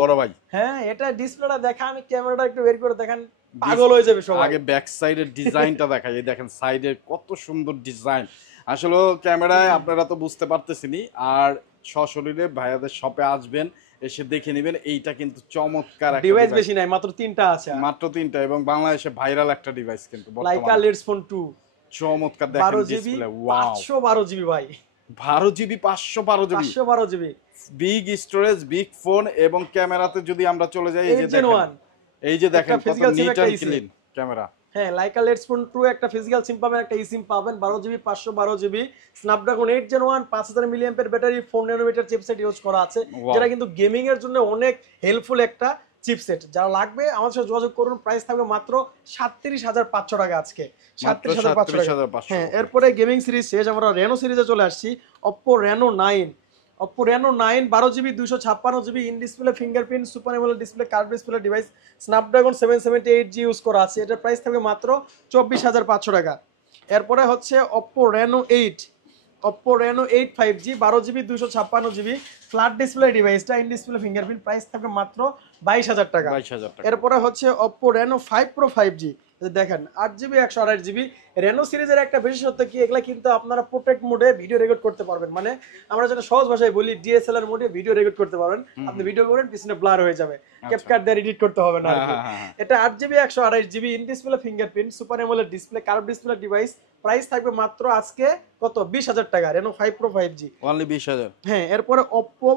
বড় ভাই। হ্যাঁ, এটা ডিসপ্লেটা দেখা, আমি ক্যামেরাটা একটু বের করে দেখেন, পাগল হয়ে যাবে সবাই। আগে ব্যাক সাইডের ডিজাইনটা দেখাই, এই দেখেন সাইডের কত সুন্দর ডিজাইন। আসলে ক্যামেরায় আপনারা তো বুঝতে পারতেছেনি, আর সশরীরে ভাইয়াদের শপে আসবেন, এসে দেখে নেবেন। এইটা কিন্তু চমৎকার একটা ডিভাইস, বেশি নাই, মাত্র 3টা আছে, মাত্র 3টা, এবং বাংলাদেশে ভাইরাল একটা ডিভাইস কিন্তু লাইকা লেটস ফোন 2 চমৎকার। দেখেন 12GB ডিসপ্লে, ওয়াও, 512GB ভাই, 12GB 512GB 512GB, big storage, big phone. এবং ক্যামেরাতে যদি আমরা চলে যাই, এই যে Gen দেখেন, 1 এই যে দেখেন কত physical SIM, নিট একটা এন্ড eSIM। Clean camera. হ্যাঁ, লাইকা লেটস ফোন 2 একটা ফিজিক্যাল সিম পাবেন, একটা ই সিম পাবেন, 12GB 512GB, Snapdragon 8 Gen 1 5000 mAh battery, 4 nanometre chipset use করা আছে, যেটা কিন্তু গেমিং এর জন্য অনেক হেল্পফুল একটা চিপসেট। যারা লাগবে আমাদের সাথে যোগাযোগ করুন। প্রাইস থাকবে মাত্র 37,500 টাকা আজকে, 37,500 টাকা। হ্যাঁ, এরপরে গেমিং সিরিজ শেষ, আমরা রেনো সিরিজে চলে আসছি। Oppo Reno 9 12GB 256GB, in display fingerprint super AMOLED display, curve display device, Snapdragon 778G use করা আছে। এটার প্রাইস থাকবে মাত্র 24,500 টাকা। এরপরে হচ্ছে Oppo Reno 8 5G 12GB 256GB flat display ডিভাইসটা, ইন ডিসপ্লে ফিঙ্গারপ্রিন্ট, প্রাইস থাকবে মাত্র 22,000 টাকা। এরপরে হচ্ছে Oppo Reno 5 Pro 5G, দেখেন 8GB 128GB। রেনো সিরিজের একটা বিশেষত্ব কি, এগুলা কিন্তু আপনারা প্রোটেক্ট মোডে ভিডিও রেকর্ড করতে পারবেন, মানে আমরা যেটা সহজ ভাষায় বলি ডিএসএলআর মোডে ভিডিও রেকর্ড করতে পারবেন। আপনি ভিডিও করেন, পিছনে ব্লার হয়ে যাবে, ক্যাপকাট দিয়ে এডিট করতে হবে না। এটা 8GB 128GB, in display fingerprint super AMOLED display, curve display device, price থাকবে মাত্র আজকে কত, 20,000 টাকা। Reno 5 Pro 5G only 20,000। হ্যাঁ, এরপরে Oppo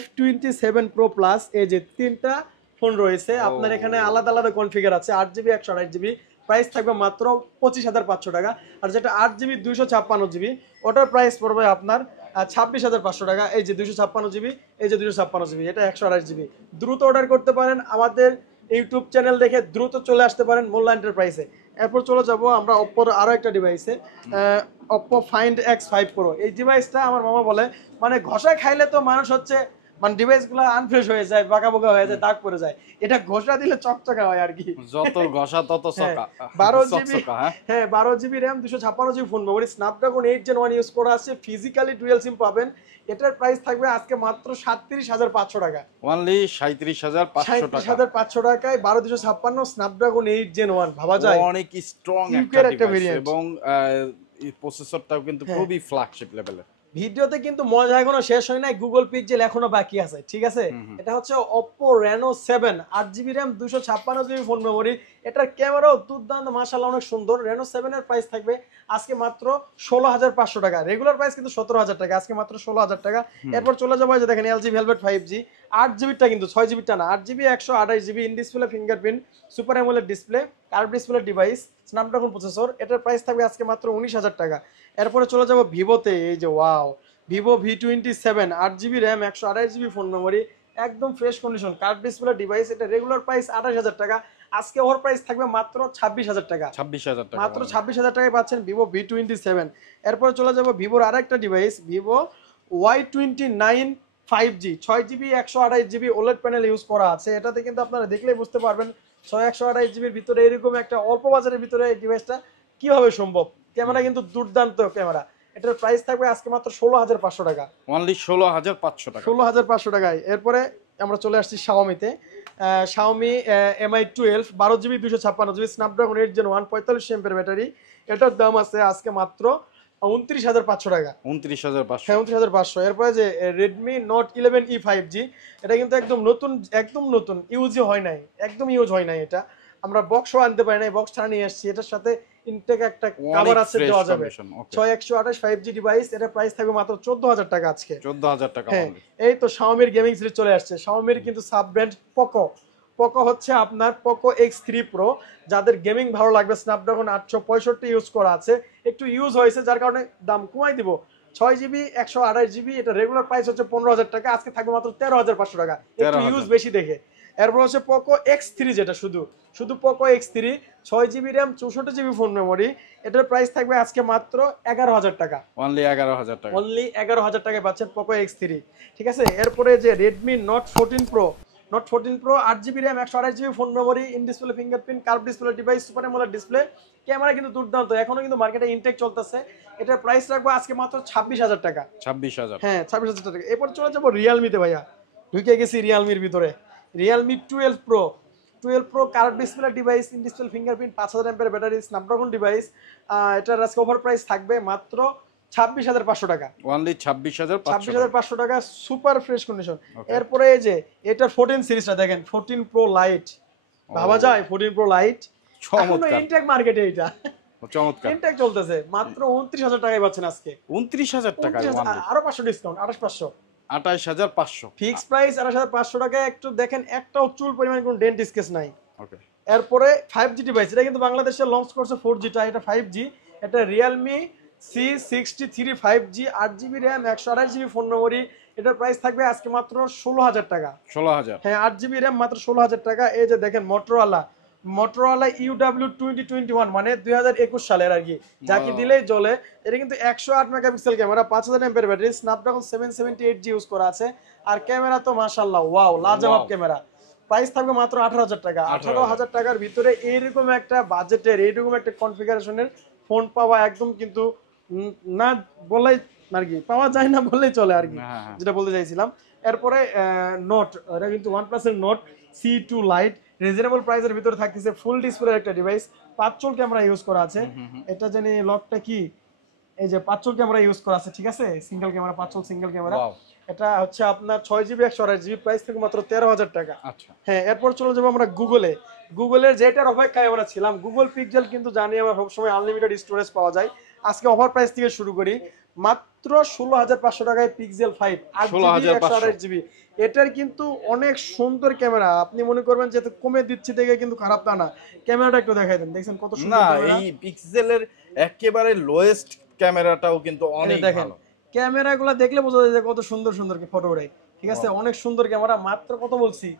F27 Pro Plus, এই যে 3টা ফোন রয়েছে আপনার এখানে, আলাদা আলাদা কনফিগার আছে। 8GB 128GB, প্রাইস থাকবে মাত্র 25,500 টাকা। আর যেটা 8GB 256GB, ওটার প্রাইস পড়বে আপনার 26,500 টাকা। এই যে 256GB, এই যে 256GB, এটা 128GB। দ্রুত অর্ডার করতে পারেন, আমাদের ইউটিউব চ্যানেল দেখে দ্রুত চলে আসতে পারেন মোল্লা এন্টারপ্রাইজে। এরপর চলে যাব আমরা অপ্পোর আরো একটা ডিভাইসে, Oppo Find X5 Pro। এই ডিভাইসটা আমার মামা বলে, মানে ঘষা খাইলে তো মানুষ হচ্ছে, মানে ডিভাইস গুলো আনফ্রেশ হয়ে যায়, বাঁকা বোকা হয়ে যায়, দাগ পড়ে যায়, এটা ঘষা দিলে চকচকা হয় আর কি। যত ঘষা তত চকা। 12GB, হ্যাঁ 12GB RAM 256GB phone memory, Snapdragon 8 Gen 1 use করা আছে, ফিজিক্যালি ডুয়াল সিম পাবেন। এটার প্রাইস থাকবে আজকে মাত্র 37,500 টাকা, অনলি 37,500 টাকা। 37,500 টাকায় 12256 স্ন্যাপড্রাগন 8 Gen 1, ভাবা যায় অনেক স্ট্রং একটা ডিভাইস, এবং এই প্রসেসরটাও কিন্তু খুবই ফ্ল্যাগশিপ লেভেলের। ভিডিওতে কিন্তু মজা এখনো শেষ হয় নাই, গুগল পিক্সেল এখনো বাকি আছে, ঠিক আছে। এটা হচ্ছে Oppo Reno 7 8GB RAM 256GB phone memory, এটার ক্যামেরাও দুর্দান্ত মাশাআল্লাহ, অনেক সুন্দর। Reno 7 এর প্রাইস থাকবে আজকে মাত্র 16,500 টাকা, রেগুলার প্রাইস কিন্তু 17,000 টাকা, আজকে মাত্র 16,000 টাকা। এরপর চলে যাবো যে দেখেন LG Velvet 5G 8GB টা কিন্তু 6GB টা না, 8GB 128GB, in display fingerprint super AMOLED display, curve display device, Snapdragon processor, এটার প্রাইস থাকবে আজকে মাত্র 19,000 টাকা। এরপরে চলে যাবো ভিভোতে, এই যে wow, Vivo V27 8GB RAM 128GB phone memory, একদম fresh condition, curve display device, এটা রেগুলার প্রাইস 28,000 টাকা, আজকে ওর প্রাইস থাকবে মাত্র 26,000 টাকা। 26,000 টাকা, মাত্র 26,000 টাকায় পাচ্ছেন ভিভো V27। এরপরে চলে যাবো ভিভোর আরেকটা device, Vivo Y29 5G 6GB 128GB OLED panel use করা আছে। এটাতে কিন্তু আপনারা দেখলেই বুঝতে পারবেন 128GBর ভিতরে এরকম একটা অল্প বাজারের ভিতরে এই ডিভাইসটা কিভাবে সম্ভব। ক্যামেরা কিন্তু দুর্দান্ত ক্যামেরা, এটার প্রাইস থাকবে আজকে মাত্র 16,500 টাকা, অনলি 16,500 টাকা, 16,500 টাকায়। এরপরে আমরা চলে আসছি শাওমিতে। Xiaomi MI 12 12GB 256GB Snapdragon 8 Gen 1 45 এমপের ব্যাটারি। এটার দাম আছে আজকে মাত্র 29,500 টাকা। 29,500। হ্যাঁ 29,500। এরপরে যে Redmi Note 11E 5G, এটা কিন্তু একদম নতুন ইউজই হয় নাই, একদম ইউজ হয় নাই। এটা আমরা বক্সও আনতে পারি নাই, বক্স ছাড়া নিয়ে আসছি। এটার সাথে ইনটেক একটা কভার আছে, দেওয়া যাবে। 6128 5G ডিভাইস। এটা প্রাইস থাকবে মাত্র 14,000 টাকা আজকে। 14,000 টাকা। হ্যাঁ, এই তো শাওমির গেমিং সিরিজ চলে আসছে। শাওমির কিন্তু সাব ব্র্যান্ড পোকো হচ্ছে আপনার পোকো X3 Pro। যাদের গেমিং ভালো লাগবে, স্ন্যাপড্রাগন 865 ইউজ করা আছে, একটু ইউজ হয়েছে যার কারণে দাম কমাই দিব। 6GB 128GB, এটা রেগুলার প্রাইস হচ্ছে 15,000 টাকা, আজকে থাকবে মাত্র 13,500 টাকা, একটু ইউজ বেশি দেখে। এরপর হচ্ছে পোকো X3, যেটা শুধু Poco X3, 6GB RAM 64GB phone memory. এটার প্রাইস থাকবে আজকে মাত্র 11,000 টাকা। অনলি 11,000 টাকা। অনলি 11,000 টাকায় পাচ্ছেন পোকো X3। ঠিক আছে, এরপরে যে Redmi Note 14 Pro 8GB RAM 128GB phone memory, in display fingerprint, curve display device, super AMOLED display, camera কিন্তু দুর্দান্ত, এখনো কিন্তু মার্কেটে ইনটেক চলতেছে। এটার প্রাইস রাখবো আজকে মাত্র 26,000 টাকা। 26,000। হ্যাঁ 26,000 টাকা। এরপর চলে যাবো রিয়েলমিতে ভাইয়া, ঢুকে গেছি রিয়েলমির ভিতরে। Realme 12 Pro curve display device, in display fingerprint, 5,000 এমপিএর ব্যাটারি, স্ন্যাপড্রাগন ডিভাইস। এটার আজকে ওভার প্রাইস থাকবে মাত্র 26,500 টাকা। অনলি 26,500 টাকা, সুপার ফ্রেশ কন্ডিশন। এরপরে এই যে এটার 14 সিরিজটা দেখেন, 14 Pro Lite। ভাবা যায় 14 Pro Lite চমৎকার ইনটেক মার্কেটে, এটা চমৎকার ইনটেক চলতেছে মাত্র 29,000 টাকায় পাচ্ছেন আজকে। 29,000 টাকা, আরো 500 ডিসকাউন্ট, 28,500। 28,500 ফিক্স প্রাইস 28,500 টাকায়। একটু দেখেন, একটাও চুল পরিমাণ কোনো ডেন্ট স্কেচ নাই। ওকে। এরপরে 5G ডিভাইস, এটা কিন্তু বাংলাদেশে লঞ্চ করছে 4G টা, এটা 5G। এটা Realme C63 5G 8GB RAM 128GB phone memory. এটার প্রাইস থাকবে আজকে মাত্র 16,000 টাকা। 16,000। হ্যাঁ 8GB র্যাম মাত্র 16,000 টাকা। এই যে দেখেন Motorola UW2021, মানে 2021 সালের আর কি, যাকে দিলেই জ্বলে। এটা কিন্তু 108 মেগাপিক্সেল ক্যামেরা, 5,000 এমপিএর ব্যাটারি, স্ন্যাপড্রাগন 778G ইউজ করা আছে। আর ক্যামেরা তো মাশাআল্লাহ ওয়াও, লাজবাব ক্যামেরা। প্রাইস থাকবে মাত্র 18,000 টাকা। 18,000 টাকার ভিতরে এইরকম একটা বাজেটের, এইরকম একটা কনফিগারেশনের ফোন পাওয়া একদম কিন্তু না বললেই আর কি, পাওয়া যায় না বললেই চলে আর কি, যেটা বলতে চাইছিলাম। এরপরে নোট, এটা কিন্তু OnePlus এর নোট C2 লাইট, রিজনেবল প্রাইসের ভিতরে থাকতেছে, ফুল ডিসপ্লের একটা ডিভাইস, 5 চোল ক্যামেরা ইউজ করা আছে। এটা জানি লকটা কি, এই যে 5 চোল ক্যামেরা ইউজ করা আছে, ঠিক আছে, single camera, 5 Chola single camera. এটা হচ্ছে আপনার 6GB 128GB, প্রাইস থেকে মাত্র 13,000 টাকা। আচ্ছা হ্যাঁ, এরপর চলে যাবো আমরা গুগলের যেটার অপেক্ষায় আমরা ছিলাম, গুগল পিক্সেল। কিন্তু জানি আমরা সবসময় আনলিমিটেড স্টোরেজ পাওয়া যায়। আজকে অফার প্রাইস থেকে শুরু করি, মাত্র 16,500 টাকায় পিক্সেল 5 8GB 128GB। এটার কিন্তু অনেক সুন্দর ক্যামেরা, আপনি মনে করবেন যে কমে দিচ্ছি দেখে কিন্তু খারাপ তা না। ক্যামেরাটা একটু দেখাই দেন, দেখছেন কত সুন্দর ক্যামেরা। এই পিক্সেলের একেবারে লোয়েস্ট ক্যামেরাটাও কিন্তু অনেক ভালো। ক্যামেরাগুলো দেখলে বোঝা যায় যে কত সুন্দর ফটো ওঠে। ঠিক আছে, অনেক সুন্দর ক্যামেরা। মাত্র কত বলছি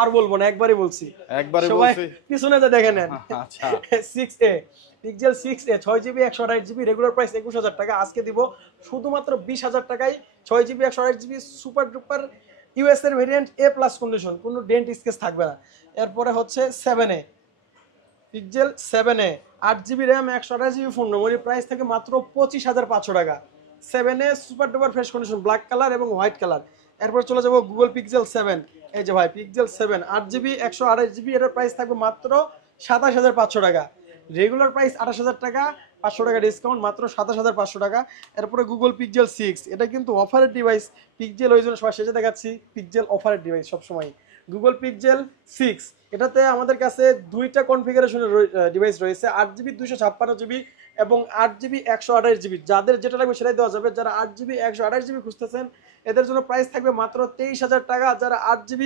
আর বলবো না, একবারই বলছি। পিছনে যা দেখে নেন, 6A pixel 6A 6GB 128GB, regular price 21,000 টাকা। আজকে দিব শুধুমাত্র 20,000 টাকায় 6GB 128GB super duper US এর ভেরিয়েন্ট, A+ কন্ডিশন, কোনো ডেন্ট স্কেচ থাকবে না। এরপরে হচ্ছে 7A pixel 7A 8GB RAM 128GB phone memory, price থেকে মাত্র 25,500 টাকা। 7A super duper fresh condition, black colour এবং হোয়াইট কালার। এরপর চলে যাবো গুগল পিক্সেল 7। এই যে ভাই পিক্সেল 7 8GB 128GB, এটার প্রাইস থাকবে মাত্র 27,500 টাকা। রেগুলার প্রাইস 28,000 টাকা, 500 টাকা ডিসকাউন্ট, মাত্র 27,500 টাকা। এরপরে গুগল পিক্সেল 6, এটা কিন্তু অফারের ডিভাইস। পিক্সেল ওই জন্য সবাই শেষে দেখাচ্ছি, পিক্সেল অফারের ডিভাইস সবসময়। গুগল পিক্সেল 6, এটাতে আমাদের কাছে দুইটা কনফিগারেশনের ডিভাইস রয়েছে, 8GB 256GB এবং 8GB 128GB। যাদের যেটা লাগবে সেটাই দেওয়া যাবে। যারা 8GB 128GB খুঁজতেছেন, এদের জন্য প্রাইস থাকবে মাত্র 23,000 টাকা। যারা 8GB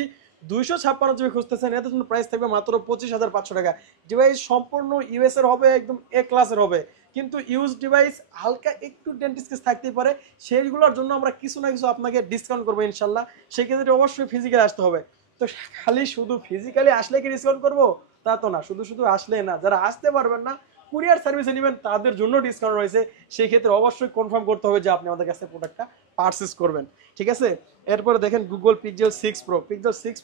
256GB খুঁজতেছেন, এদের জন্য প্রাইস থাকবে মাত্র 25,500 টাকা। ডিভাইস সম্পূর্ণ ইউএস এর হবে, একদম A ক্লাসের হবে। কিন্তু ইউজ ডিভাইস, হালকা একটু ডেন্ট স্কেচ থাকতেই পারে, সেইগুলোর জন্য আমরা কিছু না কিছু আপনাকে ডিসকাউন্ট করবো ইনশাল্লাহ। সেই ক্ষেত্রে অবশ্যই ফিজিক্যালি আসতে হবে। তো খালি শুধু ফিজিক্যালি আসলে কি ডিসকাউন্ট করবো তা তো না, শুধু আসলে না, যারা আসতে পারবেন না কুরিয়ার সার্ভিসে নেবেন তাদের জন্য ডিসকাউন্ট রয়েছে। সেই ক্ষেত্রে অবশ্যই কনফার্ম করতে হবে যে আপনি আমাদের কাছে প্রোডাক্টটা পারচেজ করবেন, ঠিক আছে। এরপরে দেখেন Google pixel 6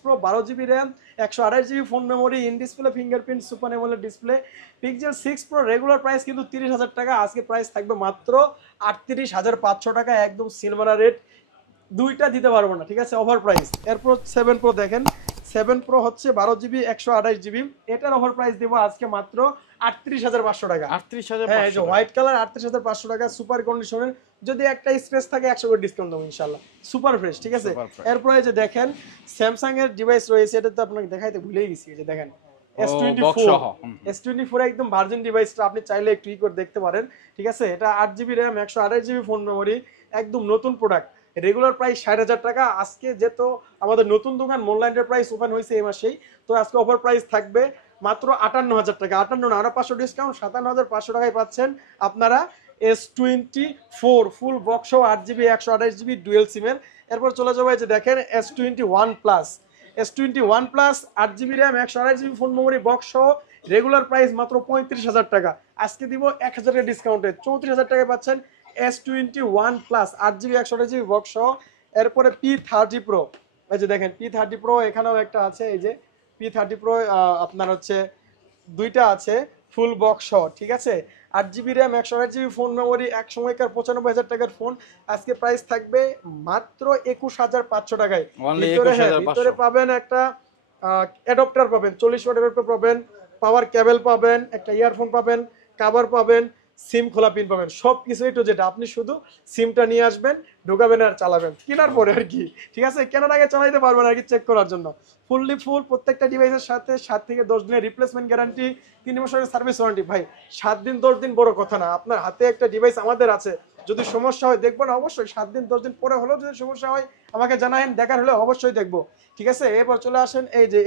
Pro 12GB RAM 128GB phone memory, in display fingerprint, super AMOLED display. Pixel 6 Pro regular price কিন্তু 30,000 টাকা, আজকে প্রাইস থাকবে মাত্র 38,500 টাকা, একদম সিলভার রেট। দুইটা দিতে পারবো না, ঠিক আছে, ওভার প্রাইস। এরপর 7 প্রো দেখেন, 7 প্রো হচ্ছে 12 জিবি 128 জিবি, এটার ওভার প্রাইস দেবো আজকে মাত্র 38,500 টাকা। 38,500 হ্যাঁ, এই যে হোয়াইট কালার 38,500 টাকা, সুপার কন্ডিশনের, যদি একটা স্ক্র্যাচ থাকে 100 করে ডিসকাউন্ট দেবো ইনশাআল্লাহ, সুপার ফ্রেশ, ঠিক আছে। Super fresh। এরপরে যে দেখেন স্যামসাং এর ডিভাইস রয়েছে, এটা তো আপনাকে দেখাইতে ভুলেই গেছি, এই যে দেখেন বক্স S24, সহ। S24 একদম ভার্জিন ডিভাইসটা, আপনি চাইলে একটু ই করে দেখতে পারেন, ঠিক আছে। এটা 8 GB RAM 128 GB phone memory, একদম নতুন প্রোডাক্ট। রেগুলার প্রাইস 60,000 টাকা। আজকে যেহেতু আমাদের নতুন দোকান মোনলাইনের প্রাইস ওপেন হয়েছে এই মাসেই, তো আজকে অফার প্রাইস থাকবে মাত্র 58,000 টাকা। 58 না, আরো 500 ডিসকাউন্ট, 57,500 টাকায় পাচ্ছেন আপনারা S24 full box 8 GB 128 GB dual সিমের। এরপর চলে যাবো এই যে দেখেন S21 plus, S21 plus 8 GB RAM 128 GB phone memory box সহ, রেগুলার প্রাইস মাত্র 35,000 টাকা। আজকে দিব 1,000 টাকা ডিসকাউন্টে 34,000 টাকায় পাচ্ছেন S21 plus 8 GB 128 GB box সহ। এরপরে P30 প্রো, এই যে দেখেন P30 প্রো, এখানেও একটা আছে, এই যে P30 প্রো আপনার হচ্ছে দুইটা আছে ফুল বক্স সহ, ঠিক আছে। 8 GB RAM 128 GB phone memory, এক সময়কার 95,000 টাকার ফোন, আজকে প্রাইস থাকবে মাত্র 21,500 টাকায়। Only ভিতরে 21,500 ভিতরে পাবেন একটা অ্যাডাপ্টার পাবেন, 40 ওয়াট অ্যাডাপ্টার পাবেন, পাওয়ার কেবল পাবেন, একটা ইয়ারফোন পাবেন, কভার পাবেন, সিম খোলা পিন পাবেন, সব কিছুই তো, যেটা আপনি শুধু সিমটা নিয়ে আসবেন, ঢোকাবেন আর চালাবেন কেনার পরে আর কি, ঠিক আছে। কেনার আগে চালাইতে পারবেন আর কি, চেক করার জন্য। ফুললি ফুল প্রত্যেকটা ডিভাইসের সাথে 7 থেকে 10 দিনের রিপ্লেসমেন্ট গ্যারান্টি, 3 বছরের সার্ভিস ওয়ারেন্টি। ভাই 7 দিন 10 দিন বড় কথা না, আপনার হাতে একটা ডিভাইস আমাদের আছে, যদি সমস্যা হয় দেখবো না অবশ্যই, 7 দিন 10 দিন পরে হলেও যদি সমস্যা হয় আমাকে জানাবেন, দেখার হলে অবশ্যই দেখবো, ঠিক আছে। এরপর চলে আসেন এই যে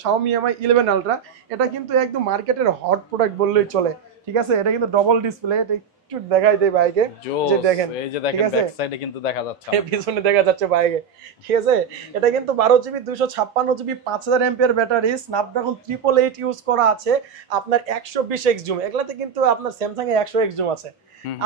Xiaomi Mi 11 Ultra, এটা কিন্তু একদম মার্কেটের হট প্রোডাক্ট বললেই চলে, ঠিক আছে। এটা কিন্তু ডবল ডিসপ্লে, এটা একটু দেখাই দেই ভাইকে, যে দেখেন, এই যে দেখেন ব্যাক সাইডে কিন্তু দেখা যাচ্ছে, পিছনে দেখা যাচ্ছে ভাইকে, ঠিক আছে। এটা কিন্তু 12 GB 256 GB 5,000 MPR battery, Snapdragon 888 use করা আছে, আপনার 120x জুম, এগুলাতে কিন্তু আপনার স্যামসাং এ 100x জুম আছে,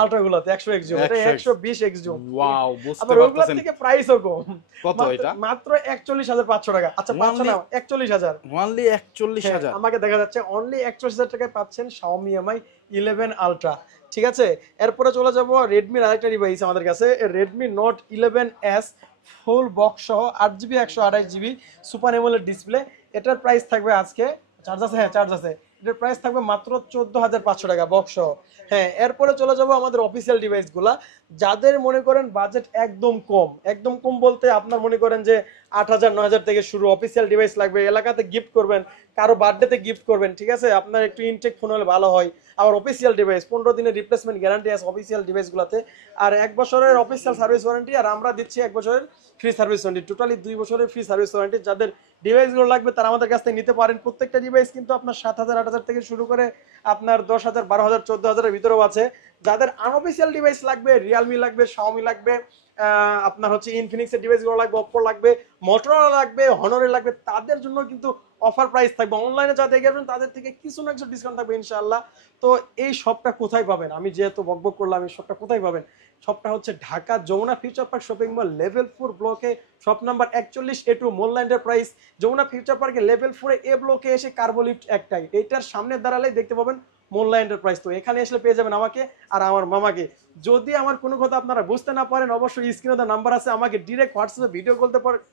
আলট্রা গুলাতে 100x জুম, এটা 120x জুম। ওয়াও, বুঝতে আবার ওগুলা পারতেছেন থেকে প্রাইসও কম, কত এটা? মাত্র 41,500 টাকা। আচ্ছা 500 না, 41,000, অনলি 41,000। আমাকে দেখা যাচ্ছে অনলি 41,000 টাকায় পাচ্ছেন Xiaomi Mi 11 Ultra, ঠিক আছে। এরপরে চলে যাব রেডমির আরেকটা ডিভাইস আমাদের কাছে, Redmi Note 11s full box সহ 8 GB 128 GB super AMOLED display, এটার প্রাইস থাকবে আজকে, চার্জ আছে, হ্যাঁ চার্জ আছে, এটার প্রাইস থাকবে মাত্র 14,500 টাকা বক্স সহ। হ্যাঁ, এরপরে চলে যাব আমাদের অফিসিয়াল ডিভাইসগুলা, যাদের মনে করেন বাজেট একদম কম, একদম কম বলতে আপনার মনে করেন যে 8,000 9,000 থেকে শুরু অফিসিয়াল ডিভাইস লাগবে, এলাকাতে গিফট করবেন, কারো বার্থডেতে গিফট করবেন, ঠিক আছে, আপনার একটু ইনটেক ফোন হলে ভালো হয়। আবার অফিসিয়াল ডিভাইস 15 দিনের রিপ্লেসমেন্ট গ্যারান্টি আছে অফিসিয়াল ডিভাইসগুলোতে, আর 1 বছরের অফিসিয়াল সার্ভিস ওয়ারেন্টি, আর আমরা দিচ্ছি 1 বছরের ফ্রি সার্ভিস ওয়ারেন্টি, টোটালি 2 বছরের ফ্রি সার্ভিস ওয়ারেন্টি। যাদের ডিভাইসগুলো লাগবে তারা আমাদের কাছ থেকে নিতে পারেন। প্রত্যেকটা ডিভাইস কিন্তু আপনার 7,000 8,000 থেকে শুরু করে আপনার 10,000 12,000 14,000 ভিতরেও আছে। যাদের আনঅফিসিয়াল ডিভাইস লাগবে, রিয়েলমি লাগবে, Xiaomi লাগবে, আপনার হচ্ছে ইনফিনিক্সের ডিভাইসগুলো লাগবে, Oppo লাগবে, Motorola লাগবে, Honor লাগবে, তাদের জন্য কিন্তু অফার প্রাইস থাকবে। অনলাইনে যা দেখে আসবেন তাদের থেকে কিছু না কিছু ডিসকাউন্ট থাকবে ইনশাআল্লাহ। তো এই শপটা কোথায় পাবেন, আমি যেহেতু বকবক করলাম, এই শপটা কোথায় পাবেন? শপটা হচ্ছে Dhaka Jamuna future park shopping mall level 4 ব্লকে, shop number 41A2 Mollah enterprise, Jamuna future পার্কে লেভেল 4 এ ব্লকে এসে কার্বোলিফট একটাই, এইটার সামনে দাঁড়ালেই দেখতে পাবেন মোল্লা এন্টারপ্রাইজ। তো এখানে আসলে পেয়ে যাবেন আমাকে আর আমার মামাকে। যদি আমার কোনো কথা আপনারা বুঝতে না পারেন, অবশ্যই স্ক্রিনে দেওয়া নাম্বার আছে, আমাকে ডিরেক্ট হোয়াটসঅ্যাপে ভিডিও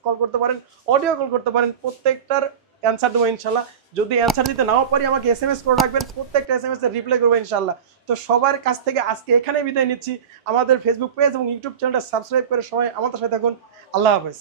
কল করতে পারেন, অডিও কল করতে পারেন, প্রত্যেকটার অ্যান্সার দেবো ইনশাল্লাহ। যদি অ্যান্সার দিতে নাও পারি আমাকে SMS করে রাখবেন, প্রত্যেকটা SMS এর রিপ্লাই করবো ইনশাল্লাহ। তো সবার কাছ থেকে আজকে এখানেই বিদায় নিচ্ছি। আমাদের ফেসবুক পেজ এবং ইউটিউব চ্যানেলটা সাবস্ক্রাইব করে সবাই আমাদের সাথে থাকুন। আল্লাহ হাফেজ।